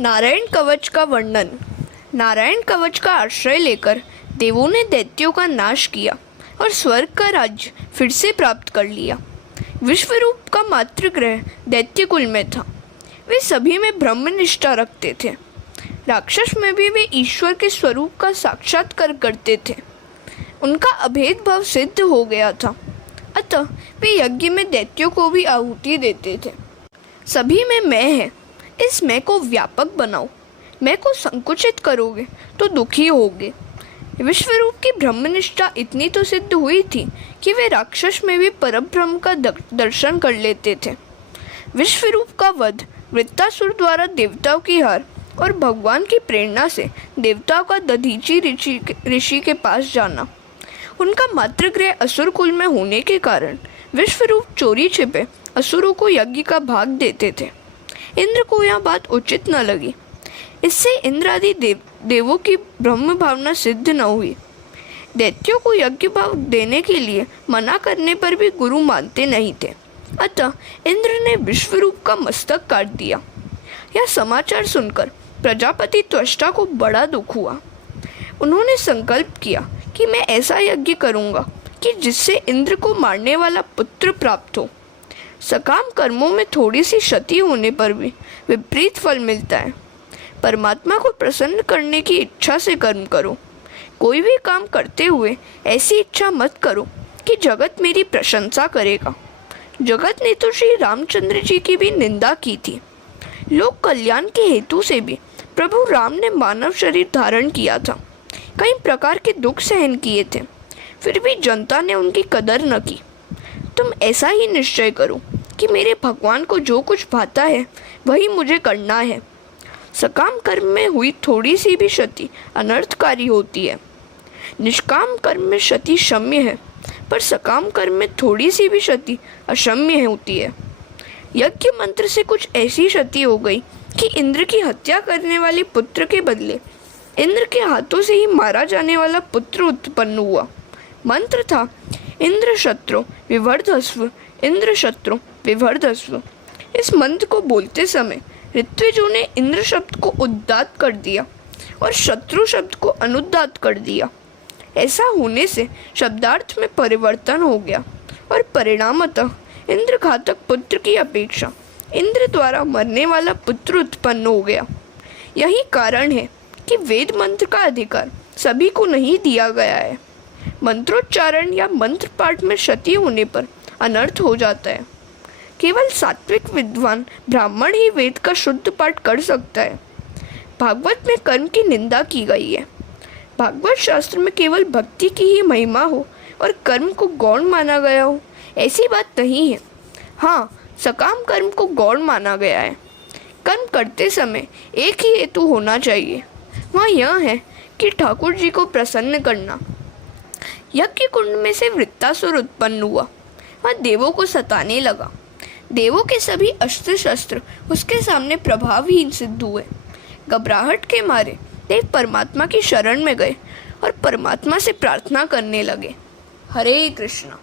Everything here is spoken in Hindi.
नारायण कवच का वर्णन। नारायण कवच का आश्रय लेकर देवों ने दैत्यों का नाश किया और स्वर्ग का राज्य फिर से प्राप्त कर लिया। विश्वरूप का मातृगृह दैत्य कुल में था। वे सभी में ब्रह्मनिष्ठा रखते थे। राक्षस में भी वे ईश्वर के स्वरूप का साक्षात्कार करते थे। उनका अभेद भाव सिद्ध हो गया था, अतः वे यज्ञ में दैत्यों को भी आहुति देते थे। सभी में मैं है, इस मैं को व्यापक बनाओ। मैं को संकुचित करोगे तो दुखी होगे। विश्वरूप की ब्रह्मनिष्ठा इतनी तो सिद्ध हुई थी कि वे राक्षस में भी परब्रह्म का दर्शन कर लेते थे। विश्वरूप का वध, वृत्तासुर द्वारा देवताओं की हार और भगवान की प्रेरणा से देवताओं का दधीची ऋषि के पास जाना। उनका मातृगृह असुर कुल में होने के कारण विश्वरूप चोरी छिपे असुरों को यज्ञ का भाग देते थे। इंद्र को यह बात उचित न लगी। इससे इंद्र आदि देवों की ब्रह्म भावना सिद्ध न हुई। दैत्यों को यज्ञ भाव देने के लिए मना करने पर भी गुरु मानते नहीं थे। अतः इंद्र ने विश्वरूप का मस्तक काट दिया। यह समाचार सुनकर प्रजापति त्वष्टा को बड़ा दुख हुआ। उन्होंने संकल्प किया कि मैं ऐसा यज्ञ करूंगा कि जिससे इंद्र को मारने वाला पुत्र प्राप्त हो। सकाम कर्मों में थोड़ी सी क्षति होने पर भी विपरीत फल मिलता है। परमात्मा को प्रसन्न करने की इच्छा से कर्म करो। कोई भी काम करते हुए ऐसी इच्छा मत करो कि जगत मेरी प्रशंसा करेगा। जगत ने तो श्री रामचंद्र जी की भी निंदा की थी। लोक कल्याण के हेतु से भी प्रभु राम ने मानव शरीर धारण किया था। कई प्रकार के दुख सहन किए थे, फिर भी जनता ने उनकी कदर न की। तुम ऐसा ही निश्चय करो कि मेरे भगवान को जो कुछ भाता है वही मुझे करना है। सकाम कर्म में हुई थोड़ी सी भी क्षति अनर्थकारी होती है। निष्काम कर्म में क्षति क्षम्य है, पर सकाम कर्म में थोड़ी सी भी क्षति अक्षम्य होती है। यज्ञ मंत्र से कुछ ऐसी क्षति हो गई कि इंद्र की हत्या करने वाले पुत्र के बदले इंद्र के हाथों से ही मारा जाने वाला पुत्र उत्पन्न हुआ। मंत्र था इंद्र शत्रु विवर्धस्व, इंद्र शत्रु विवर्धस्व। इस मंत्र को बोलते समय ऋत्विजों ने इंद्र शब्द को उदात्त कर दिया और शत्रु शब्द को अनुदात्त कर दिया। ऐसा होने से शब्दार्थ में परिवर्तन हो गया और परिणामतः इंद्र घातक पुत्र की अपेक्षा इंद्र द्वारा मरने वाला पुत्र उत्पन्न हो गया। यही कारण है कि वेद मंत्र का अधिकार सभी को नहीं दिया गया है। मंत्रोच्चारण या मंत्र पाठ में क्षति होने पर अनर्थ हो जाता है। केवल सात्विक विद्वान ब्राह्मण ही वेद का शुद्ध पाठ कर सकता है। भागवत में कर्म की निंदा की गई है। भागवत शास्त्र में केवल भक्ति की ही महिमा हो और कर्म को गौण माना गया हो, ऐसी बात नहीं है। हाँ, सकाम कर्म को गौण माना गया है। कर्म करते समय एक ही हेतु होना चाहिए, वह यह है कि ठाकुर जी को प्रसन्न करना। यज्ञ कुंड में से वृत्तासुर उत्पन्न हुआ। वह देवों को सताने लगा। देवों के सभी अस्त्र शस्त्र उसके सामने प्रभावहीन सिद्ध हुए। घबराहट के मारे देव परमात्मा की शरण में गए और परमात्मा से प्रार्थना करने लगे। हरे कृष्णा।